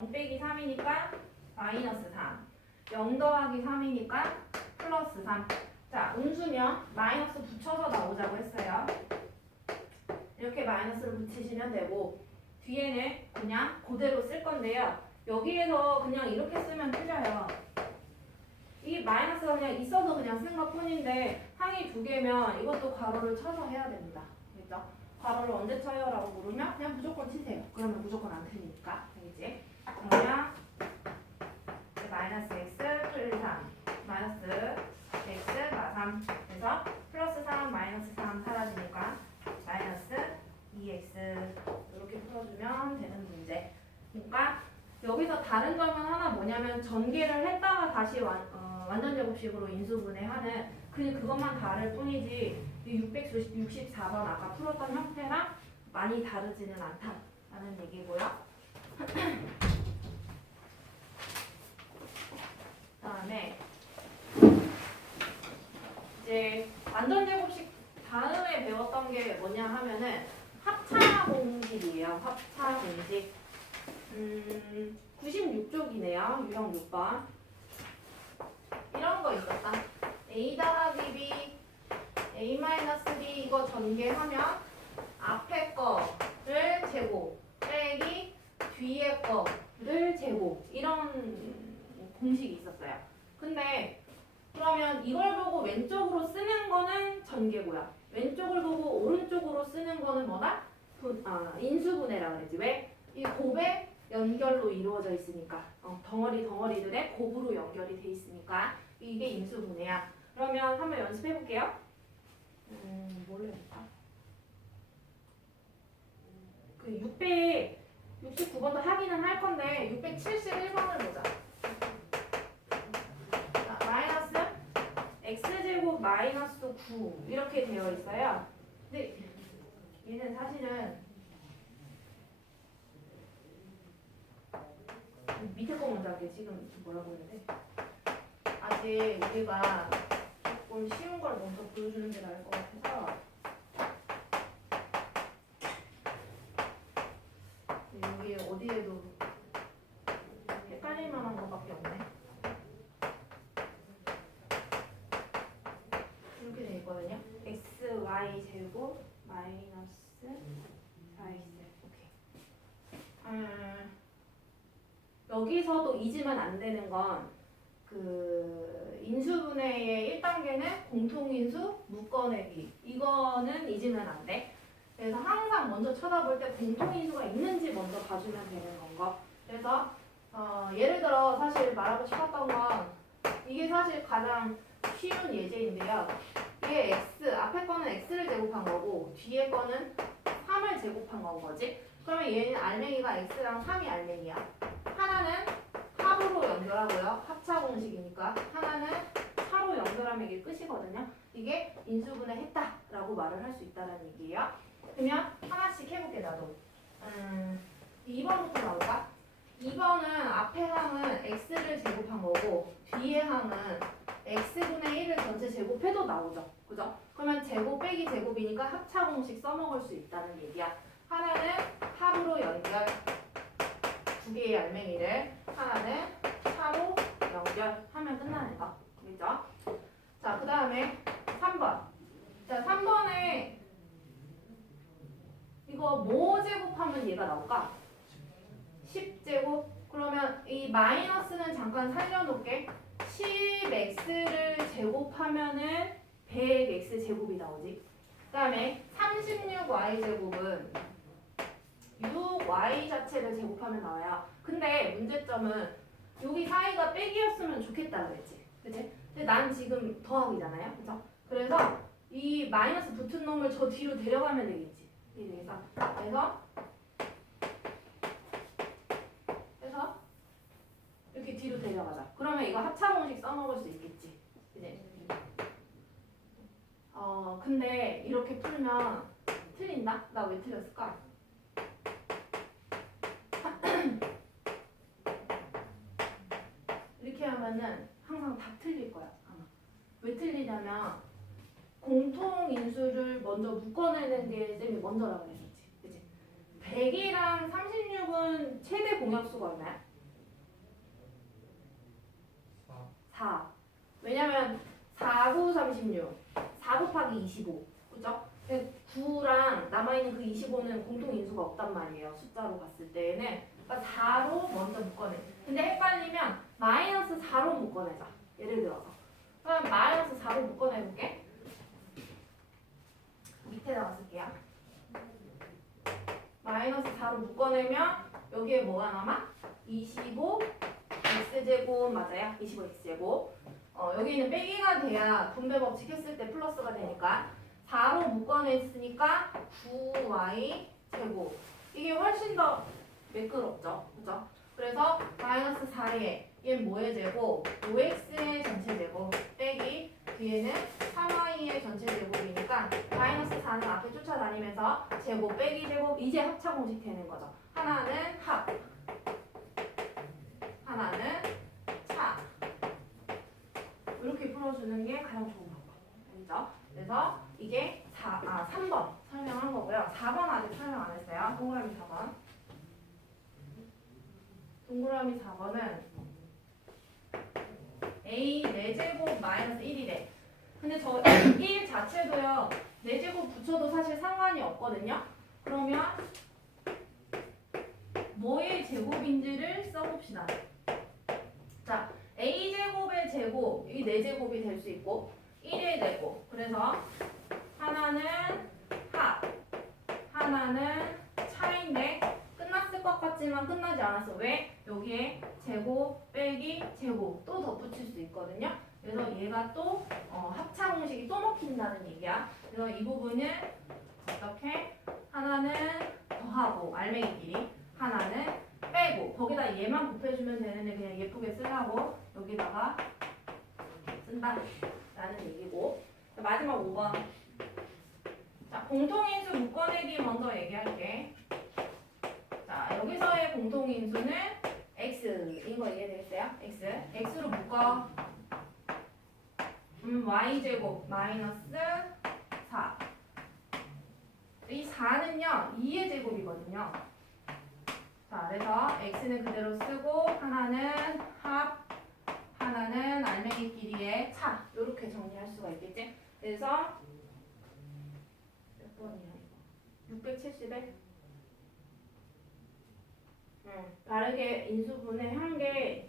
0 빼기 3이니까 마이너스 3. 0 더하기 3이니까 플러스 3. 자, 음수면 마이너스 붙여서 나오자고 했어요. 이렇게 마이너스를 붙이시면 되고 뒤에는 그냥 그대로 쓸 건데요. 여기에서 그냥 이렇게 쓰면 틀려요. 이 마이너스가 그냥 있어서 그냥 쓴 것 뿐인데 항이 두 개면 이것도 괄호를 쳐서 해야 됩니다. 알겠죠? 괄호를 언제 쳐요? 라고 물으면 그냥 무조건 치세요. 그러면 무조건 안 틀리니까. 알겠지? 그러면 마이너스 x 플러스 3 마이너스 x 마 3 그래서 플러스 3 마이너스 3 사라지니까 마이너스 2x 이렇게 풀어주면 되는 문제. 그러니까 여기서 다른 점은 하나 뭐냐면 전개를 했다가 다시 완전제곱식으로 인수분해하는 그것만 다를 뿐이지 664번 아까 풀었던 형태랑 많이 다르지는 않다라는 얘기고요. 그다음에 이제 완전제곱식 다음에 배웠던 게 뭐냐 하면은 합차 공식이에요. 합차 공식. 96쪽이네요. 유형 6번. 이런 거 있었다. a 더하기 b, a 마이너스 b 이거 전개하면 앞에 거를 제곱 빼기 뒤에 거를 제곱 이런 공식이 있었어요. 근데 그러면 이걸 보고 왼쪽으로 쓰는 거는 전개고요. 왼쪽을 보고 오른쪽으로 쓰는 거는 뭐다? 인수분해라 그랬지. 왜? 이 곱의 연결로 이루어져 있으니까 덩어리들의 곱으로 연결이 돼 있으니까 이게 인수분해야. 그러면 한번 연습해 볼게요. 뭘 해볼까? 그 669번도 하기는 할 건데 671번을 보자. 마이너스 x제곱 마이너스 9 이렇게 되어 있어요. 근데 얘는 사실은 밑에 거 먼저 할게. 지금 뭐라고 했는데 아직 우리가 조금 쉬운 걸 먼저 보여주는 게 나을 것 같아서 여기 어디에도 헷갈릴 만한 것밖에 없네. 이렇게 돼 있거든요. x, y 제곱 마이너스 4x. 오케이. 여기서도 잊으면 안 되는 건 그 인수분해의 1단계는 공통인수 묶어내기. 이거는 잊으면 안 돼. 그래서 항상 먼저 쳐다볼 때 공통인수가 있는지 먼저 봐주면 되는 건. 그래서 예를 들어 사실 말하고 싶었던 건 이게 사실 가장 쉬운 예제인데요. 이게 x, 앞에 거는 x를 제곱한 거고 뒤에 거는 3을 제곱한 건 거지. 그러면 얘는 알맹이가 x랑 3이 알맹이야. 하나는 합으로 연결하고요. 합차 공식이니까. 하나는 차로 연결하면 이게 끝이거든요. 이게 인수분해 했다라고 말을 할 수 있다는 얘기예요. 그러면 하나씩 해볼게 나도. 2번부터 나올까? 2번은 앞에 항은 x를 제곱한 거고 뒤에 항은 x분의 1을 전체 제곱해도 나오죠. 그죠? 그러면 제곱 빼기 제곱이니까 합차 공식 써먹을 수 있다는 얘기야. 하나는 합으로 연결 두 개의 알맹이를, 하나는 차로 연결하면 끝나는 거. 그죠? 자, 그 다음에 3번. 자, 3번에 이거 뭐 제곱하면 얘가 나올까? 10제곱? 그러면 이 마이너스는 잠깐 살려놓을게. 10x를 제곱하면은 100x 제곱이 나오지. 그 다음에 36y 제곱은 6y 자체를 제곱하면 나와요. 근데 문제점은 여기 사이가 빼기였으면 좋겠다 그랬지. 그치? 근데 난 지금 더하기잖아요. 그죠? 그래서 이 마이너스 붙은 놈을 저 뒤로 데려가면 되겠지. 그래서 이렇게 뒤로 데려가자. 그러면 이거 합차 공식 써먹을 수 있겠지. 그치? 근데 이렇게 풀면 틀린다? 나 왜 틀렸을까? 이렇게 하면은 항상 다 틀릴 거야. 아마. 왜 틀리냐면 공통 인수를 먼저 묶어내는 게 쌤이 먼저라고 했었지. 그치? 100이랑 36은 최대 공약수가 얼마야? 4. 왜냐면 4, 9, 36. 4 곱하기 25. 그죠? 9랑 남아있는 그 25는 공통인수가 없단 말이에요. 숫자로 봤을 때에는. 그러니까 4로 먼저 묶어내. 근데 헷갈리면 마이너스 4로 묶어내자. 예를 들어서. 그럼 마이너스 4로 묶어내볼게. 밑에다가 쓸게요. 마이너스 4로 묶어내면 여기에 뭐가 남아? 25 x제곱 맞아요? 25x제곱. 여기는 빼기가 돼야 분배 법칙 했을 때 플러스가 되니까 4로 묶어냈으니까 9y 제곱. 이게 훨씬 더 매끄럽죠. 그죠? 그래서 마이너스 4에 얘는 뭐의 제곱? 5x의 전체 제곱 빼기 뒤에는 3y의 전체 제곱이니까 마이너스 4는 앞에 쫓아다니면서 제곱 빼기 제곱 이제 합차 공식 되는 거죠. 하나는 합, 하나는 차. 이렇게 풀어주는 게 가장 좋은 방법. 알죠? 그래서 이게 3번 설명한 거고요. 4번 아직 설명 안 했어요. 동그라미 4번. 동그라미 4번은 a 4제곱 마이너스 1이래. 근데 저 1 자체도요. 4제곱 붙여도 사실 상관이 없거든요. 그러면 뭐의 제곱인지를 써봅시다. 자, a제곱의 제곱, 이 4제곱이 될 수 있고 1의 제곱. 그래서 하나는 합, 하나는 차인데 끝났을 것 같지만 끝나지 않았어. 왜? 여기에 제곱 빼기 제곱 또 덧붙일 수 있거든요. 그래서 얘가 또 합차 공식이 또 먹힌다는 얘기야. 그래서 이 부분은 어떻게? 하나는 더하고 알맹이끼리 하나는 빼고 거기다 얘만 곱해주면 되는데 그냥 예쁘게 쓰라고 여기다가 쓴다라는 얘기고. 마지막 5번. 자, 공통인수 묶어내기 먼저 얘기할게. 자, 여기서의 공통인수는 x인 거 이해되겠어요? x로 묶어. y제곱 마이너스 4. 이 4는요 2의 제곱이거든요. 자, 그래서 x는 그대로 쓰고 하나는 합, 하나는 알맹이끼리의 차. 이렇게 정리할 수가 있겠지? 그래서 몇 번이야 이거? 670에? 바르게 인수분해 한 게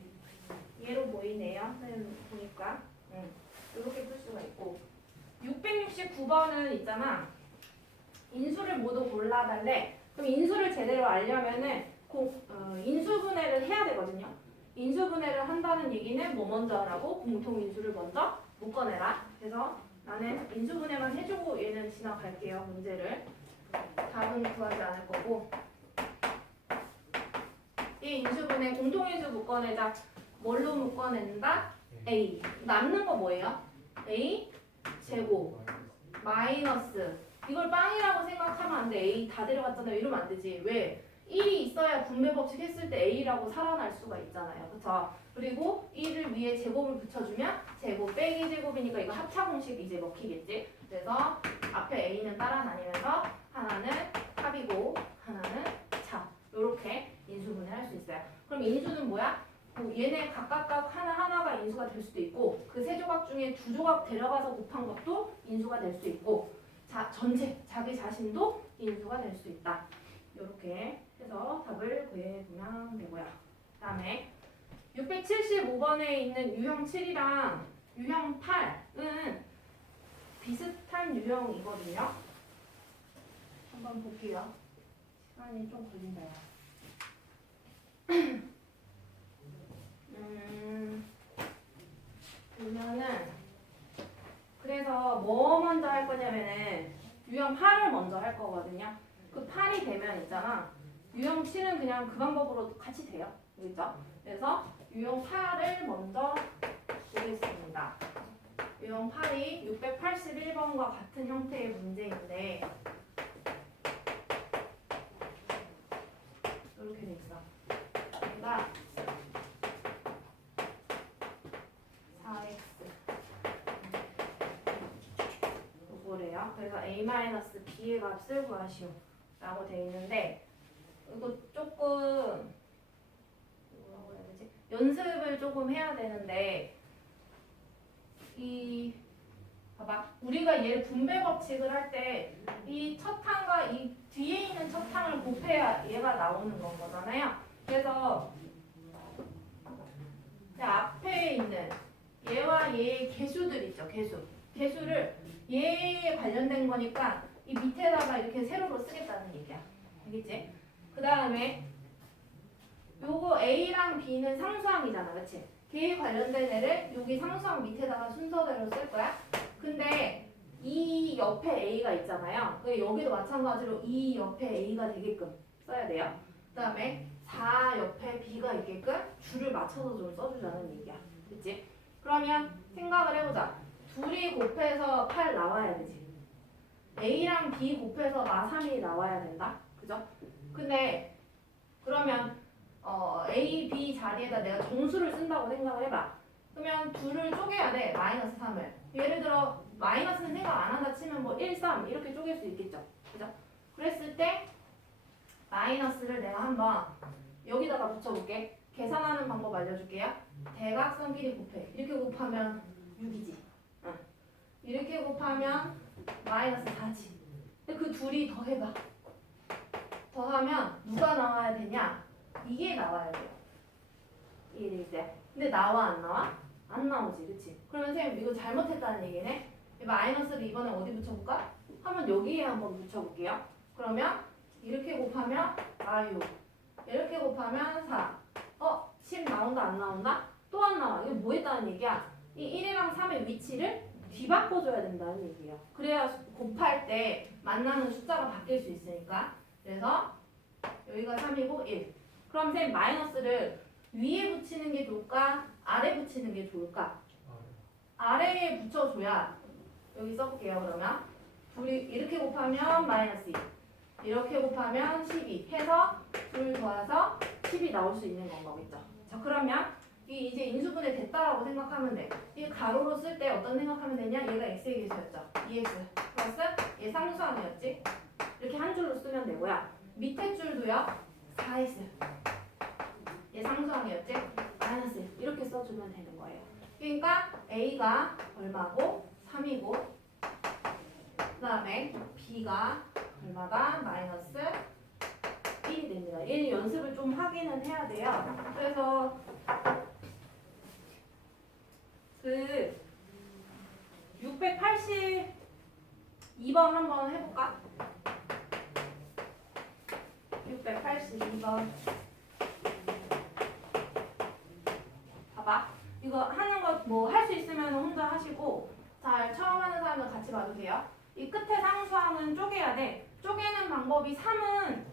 얘로 보이네요. 보니까. 이렇게 풀 수가 있고. 669번은 있잖아. 인수를 모두 골라달래. 그럼 인수를 제대로 알려면은 인수분해를 해야 되거든요. 인수분해를 한다는 얘기는 뭐 먼저 하라고? 공통인수를 먼저 묶어내라. 그래서 나는 인수분해만 해주고 얘는 지나갈게요. 문제를. 답은 구하지 않을 거고. 이 인수분해 공통인수 묶어내자. 뭘로 묶어낸다? A. 남는 거 뭐예요? A 제곱 마이너스 이걸 빵이라고 생각하면 안 돼. A 다 데려갔잖아요. 이러면 안 되지. 왜? 1이 있어야 분배 법칙 했을 때 A라고 살아날 수가 있잖아요. 그쵸? 그리고 1을 위에 제곱을 붙여주면 제곱 빼기 제곱이니까 이거 합차 공식 이제 먹히겠지. 그래서 앞에 A는 따라다니면서 하나는 합이고 하나는 차. 요렇게 인수분해 할 수 있어요. 그럼 인수는 뭐야? 얘네 각각 하나하나가 인수가 될 수도 있고 그 세 조각 중에 두 조각 데려가서 곱한 것도 인수가 될 수 있고 전체 자기 자신도 인수가 될 수 있다. 이렇게 해서 답을 구해보면 되고요. 그 다음에 675번에 있는 유형 7이랑 유형 8은 비슷한 유형이거든요. 한번 볼게요. 시간이 좀 걸린다요. 보면은 그래서 뭐 먼저 할 거냐면은 유형 8을 먼저 할 거거든요. 그 8이 되면 있잖아. 유형 7은 그냥 그 방법으로 같이 돼요. 그렇죠? 그래서 유형 8을 먼저 보겠습니다. 유형 8이 681번과 같은 형태의 문제인데 이렇게 돼 있어. 얘가 4x 요거래요. 그래서 a-b의 값을 구하시오 라고 돼 있는데 이거 조금 뭐라고 해야 되지? 연습을 조금 해야 되는데 이 봐봐. 우리가 얘를 분배 법칙을 할 때 이 첫 항과 이 뒤에 있는 첫 항을 곱해야 얘가 나오는 건 거잖아요. 그래서 앞에 있는 얘와 얘의 개수들 있죠. 개수를 얘에 관련된 거니까 이 밑에다가 이렇게 세로로 쓰겠다는 얘기야. 알겠지? 그 다음에 요거 A랑 B는 상수항이잖아. 그치? 걔에 관련된 애를 여기 상수항 밑에다가 순서대로 쓸 거야. 근데 이 옆에 A가 있잖아요. 여기도 마찬가지로 이 옆에 A가 되게끔 써야 돼요. 그 다음에 4 옆에 B가 있게끔 줄을 맞춰서 좀 써주자는 얘기야. 그치? 그러면 생각을 해보자. 둘이 곱해서 8 나와야 되지. A랑 B 곱해서 마3이 나와야 된다. 그죠? 근데 그러면 A, B 자리에다 내가 정수를 쓴다고 생각을 해봐. 그러면 둘을 쪼개야 돼. 마이너스 3을. 예를 들어 마이너스는 생각 안 한다 치면 뭐 1, 3 이렇게 쪼갤 수 있겠죠. 그죠? 그랬을 때 마이너스를 내가 한번 여기다가 붙여볼게. 계산하는 방법 알려줄게요. 대각선끼리 곱해. 이렇게 곱하면 6이지. 응. 이렇게 곱하면 마이너스 4지. 근데 그 둘이 더해봐. 더하면 누가 나와야 되냐? 이게 나와야 돼요. 이게 돼. 근데 나와 안 나와? 안 나오지, 그치? 그러면 선생님 이거 잘못했다는 얘기네. 마이너스를 이번에 어디 붙여볼까? 한번 여기에 한번 붙여볼게요. 그러면 이렇게 곱하면 6. 이렇게 곱하면 4. 10 나온다 안 나온다? 또 안 나와. 이게 뭐 했다는 얘기야? 이 1이랑 3의 위치를 뒤바꿔줘야 된다는 얘기예요. 그래야 곱할 때 만나는 숫자가 바뀔 수 있으니까. 그래서 여기가 3이고 1. 그럼 선생님 마이너스를 위에 붙이는 게 좋을까? 아래 붙이는 게 좋을까? 아래에 붙여줘야 여기 써볼게요. 그러면 둘이 이렇게 곱하면 마이너스 2 이렇게 곱하면 12 해서 둘 더해서 10이 나올 수 있는 방법이죠. 자 그러면 이 이제 인수분해 됐다라고 생각하면 돼. 이 가로로 쓸 때 어떤 생각하면 되냐? 얘가 x의 개수였죠. 2x 플러스 얘 상수항이었지. 이렇게 한 줄로 쓰면 되고요. 밑에 줄도요. 4x 얘 상수항이었지. 마이너스 이렇게 써주면 되는 거예요. 그러니까 a가 얼마고 3이고 그 다음에 b가 얼마다 마이너스 1이 됩니다. 얘는 연습을 좀 하기는 해야 돼요. 그래서 그 682번 한번 해볼까? 682번 봐봐. 이거 하는 거 뭐 할 수 있으면 혼자 하시고 잘 처음 하는 사람은 같이 봐주세요. 이 끝에 상수항은 쪼개야 돼. 쪼개는 방법이 3은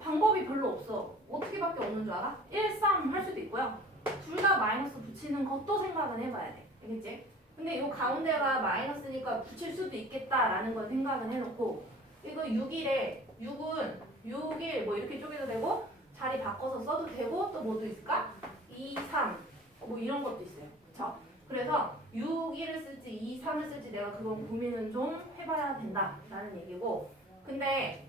방법이 별로 없어. 어떻게밖에 없는 줄 알아? 1, 3 할 수도 있고요. 둘 다 마이너스 붙이는 것도 생각은 해봐야 돼. 알겠지? 근데 이 가운데가 마이너스니까 붙일 수도 있겠다라는 건 생각은 해놓고 이거 6일에 6은 6일 뭐 이렇게 쪼개도 되고 자리 바꿔서 써도 되고 또 뭐도 있을까? 2, 3 뭐 이런 것도 있어요. 그쵸? 그래서 6일을 쓸지 2, 3을 쓸지 내가 그건 고민은 좀 해봐야 된다라는 얘기고 근데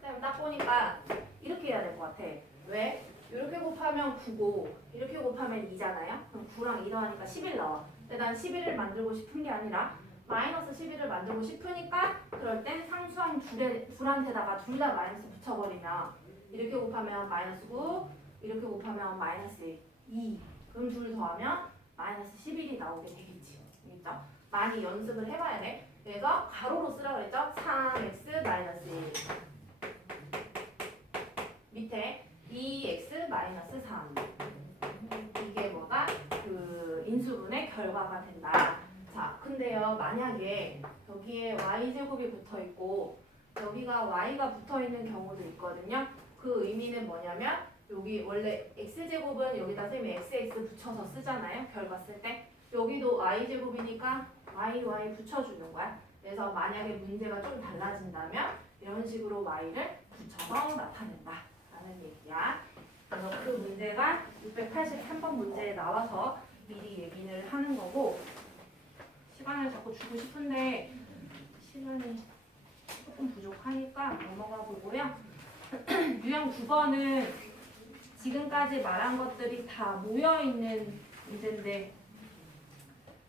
쌤 딱 보니까 이렇게 해야 될 것 같아. 왜? 이렇게 곱하면 9고 이렇게 곱하면 2잖아요. 그럼 9랑 2 더하니까 11 나와. 근데 난 11을 만들고 싶은 게 아니라 마이너스 11을 만들고 싶으니까 그럴 땐 상수항 둘한테다가 둘 다 마이너스 붙여버리면 이렇게 곱하면 마이너스 9 이렇게 곱하면 마이너스 2 그럼 둘 더하면 마이너스 11이 나오게 되겠지. 알겠죠? 많이 연습을 해봐야 돼. 그래서 가로로 쓰라고 그랬죠? 3x 마이너스 1 밑에 2x 마이너스 3 이게 뭐다? 그 인수분의 결과가 된다. 자, 근데요 만약에 여기에 y제곱이 붙어있고 여기가 y가 붙어있는 경우도 있거든요. 그 의미는 뭐냐면 여기 원래 x제곱은 여기다 쌤이 xx 붙여서 쓰잖아요. 결과 쓸 때. 여기도 y제곱이니까 y 붙여주는 거야. 그래서 만약에 문제가 좀 달라진다면 이런 식으로 y를 붙여서 나타낸다 라는 얘기야. 그래서 그 문제가 683번 문제에 나와서 미리 얘기를 하는 거고 시간을 자꾸 주고 싶은데 시간이 조금 부족하니까 넘어가 보고요. 유형 9번은 지금까지 말한 것들이 다 모여있는 문제인데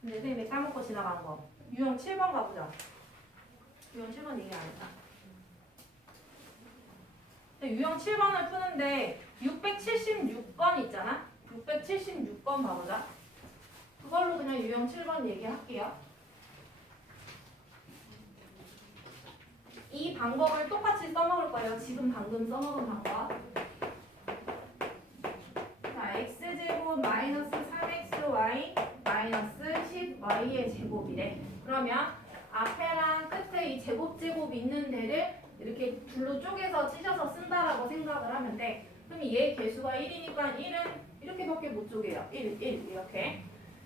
근데 선생님이 까먹고 지나간 거. 유형 7번 가보자. 유형 7번 얘기 안 했다. 유형 7번을 푸는데 676번 있잖아? 676번 봐보자. 그걸로 그냥 유형 7번 얘기할게요. 이 방법을 똑같이 써먹을 거예요. 지금 방금 써먹은 방법. 자, x제곱 마이너스 3xy 마이너스 10y의 제곱이래. 그러면 앞에랑 끝에 이 제곱 있는 데를 이렇게 둘로 쪼개서 찢어서 쓴다라고 생각을 하면 돼. 그럼 얘 개수가 1이니까 1은 이렇게밖에 못 쪼개요. 1 이렇게.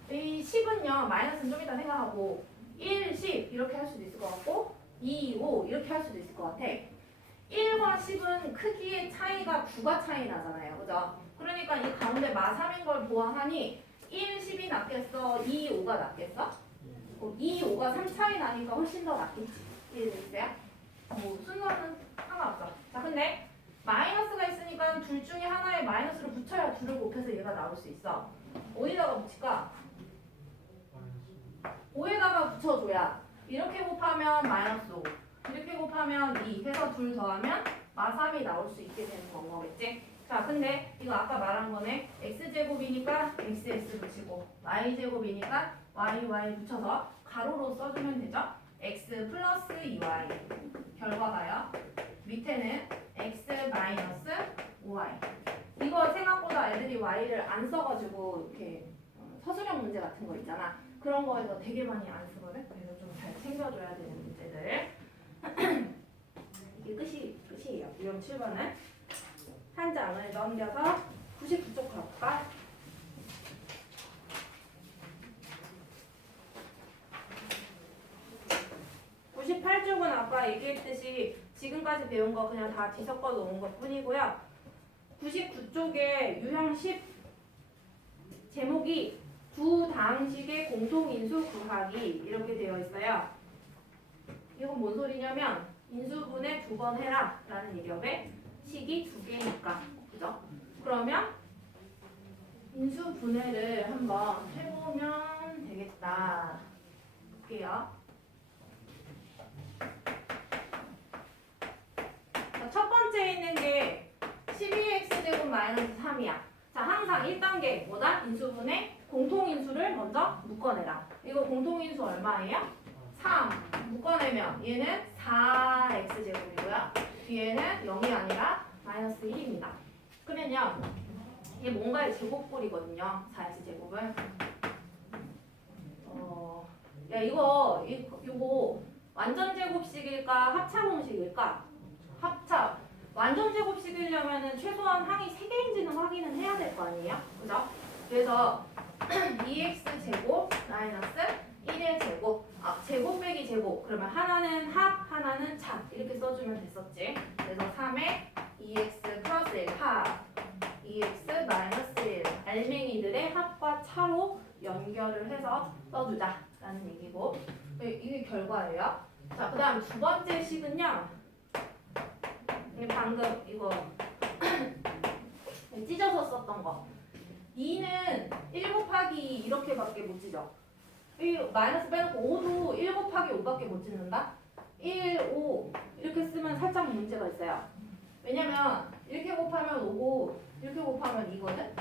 이 10은요. 마이너스는 좀 이따 생각하고 1, 10 이렇게 할 수도 있을 것 같고 2, 5 이렇게 할 수도 있을 것 같아. 1과 10은 크기의 차이가 9가 차이 나잖아요. 그죠? 그러니까 이 가운데 마3인 걸 보아하니 1, 10이 낫겠어? 2, 5가 낫겠어? 2, 5가 3 차이 나니까 훨씬 더 낫겠지. 이해되세요? 뭐 순서는 상관없어. 자, 근데 마이너스가 있으니까 둘 중에 하나에 마이너스를 붙여야 둘을 곱해서 얘가 나올 수 있어. 어디다가 붙일까? 5에다가 붙여줘야 이렇게 곱하면 마이너스 5 이렇게 곱하면 2 해서 둘 더하면 마3이 나올 수 있게 되는 건 거겠지? 자, 근데 이거 아까 말한 거네. x제곱이니까 xx 붙이고 y제곱이니까 yy 붙여서 가로로 써주면 되죠? x 플러스 2y 결과가요. 밑에는 x 마이너스 5y. 이거 생각보다 애들이 y를 안 써가지고 이렇게 서술형 문제 같은 거 있잖아. 그런 거에서 되게 많이 안 쓰거든. 그래서 좀 잘 챙겨줘야 되는 문제들. 이게 끝이에요. 유형 7번은 한 장을 넘겨서 99쪽 가볼까? 98쪽은 아까 얘기했듯이 지금까지 배운 거 그냥 다 뒤섞어 놓은 것 뿐이고요. 99쪽에 유형 10 제목이 두 다항식의 공통인수 구하기 이렇게 되어 있어요. 이건 뭔 소리냐면 인수분해 2번 해라 라는 얘기예요. 왜? 식이 2개니까. 그죠? 그러면 인수분해를 한번 해보면 되겠다. 볼게요. 첫 번째 있는 게 12x제곱 마이너스 3이야. 자, 항상 1단계 뭐다? 인수분해 공통인수를 먼저 묶어내라. 이거 공통인수 얼마예요? 3. 묶어내면 얘는 4x제곱이고요. 뒤에는 0이 아니라 마이너스 1입니다. 그러면요. 이게 뭔가의 제곱꼴이거든요. 4x제곱은. 야, 이거 완전 제곱식일까? 합차 공식일까? 합차. 완전 제곱식이려면은 최소한 항이 3개인지는 확인은 해야 될 거 아니에요? 그죠? 그래서 2x제곱 마이너스 1의 제곱. 제곱 빼기 제곱. 그러면 하나는 합, 하나는 차. 이렇게 써주면 됐었지. 그래서 3에 2x 플러스 1 합. 2x 마이너스 1. 알맹이들의 합과 차로 연결을 해서 써주자. 라는 얘기고. 이게 결과예요. 자, 그 다음 두 번째 식은요. 방금 이거 찢어서 썼던 거. 2는 1 곱하기 2 이렇게밖에 못 찢어. 이 마이너스 빼놓고 5도 1 곱하기 5밖에 못 찢는다? 1, 5 이렇게 쓰면 살짝 문제가 있어요. 왜냐면 이렇게 곱하면 5고 이렇게 곱하면 2거든?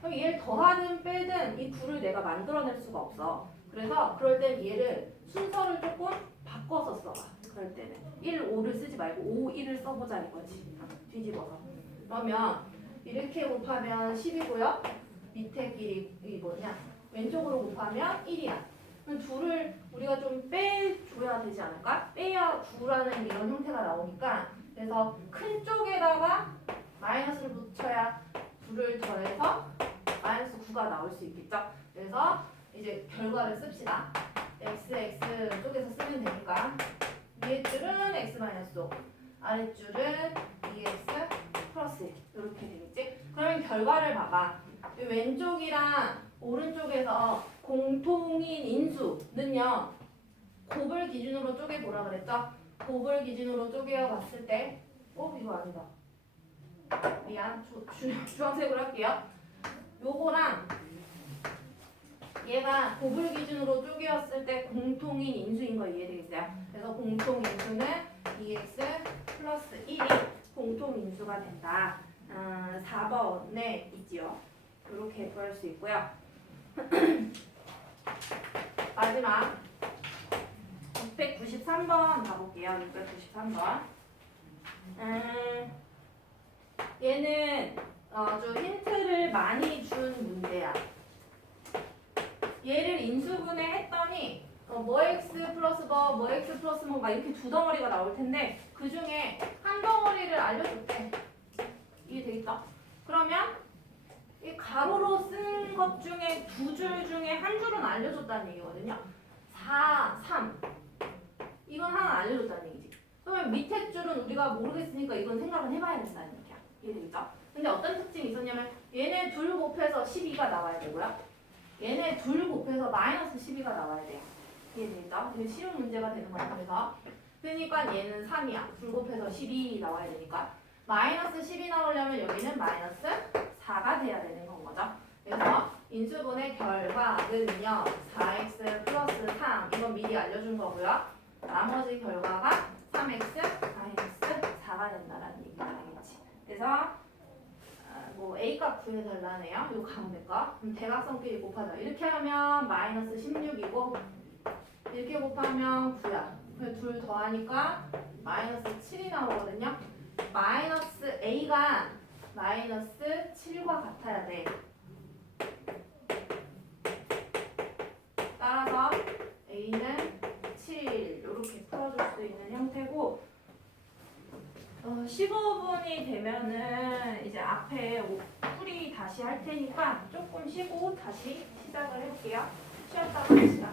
그럼 얘를 더하든 빼든 이 9를 내가 만들어낼 수가 없어. 그래서 그럴 땐 얘를 순서를 조금 바꿔서 써봐. 그럴 때는 1, 5를 쓰지 말고 5, 1을 써보자 이거지. 뒤집어서. 그러면 이렇게 곱하면 10이고요. 밑에 길이 뭐냐? 왼쪽으로 곱하면 1이야. 그럼 2를 우리가 좀 빼줘야 되지 않을까? 빼야 9라는 이런 형태가 나오니까 그래서 큰 쪽에다가 마이너스를 붙여야 2를 더해서 마이너스 9가 나올 수 있겠죠? 그래서 이제 결과를 씁시다. x 쪽에서 쓰면 되니까 위에 줄은 x-5 아랫줄은 2x 플러스 1 이렇게 되겠지? 그러면 결과를 봐봐. 이 왼쪽이랑 오른쪽에서 공통인 인수는요. 곱을 기준으로 쪼개보라 그랬죠? 곱을 기준으로 쪼개어 봤을 때 이거 아니다. 미안. 주황색으로 할게요. 요거랑 얘가 곱을 기준으로 쪼개었을 때 공통인 인수인 거 이해되겠어요? 그래서 공통 인수는 2x 플러스 1이 공통 인수가 된다. 4번에 있지요. 이렇게 구할 수 있고요. 마지막 693번 가볼게요. 693번. 얘는 좀 힌트를 많이 준 문제야. 얘를 인수분해 했더니 뭐 x 플러스 뭐 x 플러스 뭐가 이렇게 두 덩어리가 나올 텐데 그 중에 한 덩어리를 알려줄게. 이게 되겠다. 그러면 이 가로로 쓴 것 중에 두 줄 중에 한 줄은 알려줬다는 얘기거든요. 4, 3 이건 하나 알려줬다는 얘기지. 그러면 밑에 줄은 우리가 모르겠으니까 이건 생각은 해봐야 된다는 얘기야. 이해되겠죠? 근데 어떤 특징이 있었냐면 얘네 둘 곱해서 12가 나와야 되고요. 얘네 둘 곱해서 마이너스 12가 나와야 돼요. 이해되겠죠? 되게 쉬운 문제가 되는 거야. 그러니까 얘는 3이야. 둘 곱해서 12 나와야 되니까 마이너스 10이 나오려면 여기는 마이너스 4가 돼야 되는 건 거죠. 그래서 인수분의 결과는요 4x 플러스 3 이건 미리 알려준 거고요. 나머지 결과가 3x 마이너스 4가 된다라는 얘기가 알겠지. 그래서 뭐 A값 구해달라네요. 요 가운데값. 그럼 대각선끼리 곱하자. 이렇게 하면 마이너스 16이고 이렇게 곱하면 9야. 둘 더하니까 마이너스 7이 나오거든요. 마이너스 A가 마이너스 7과 같아야 돼. 따라서 A는 7 이렇게 풀어줄 수 있는 형태고 15분이 되면은 이제 앞에 풀이 다시 할 테니까 조금 쉬고 다시 시작을 해볼게요. 쉬었다가 합시다.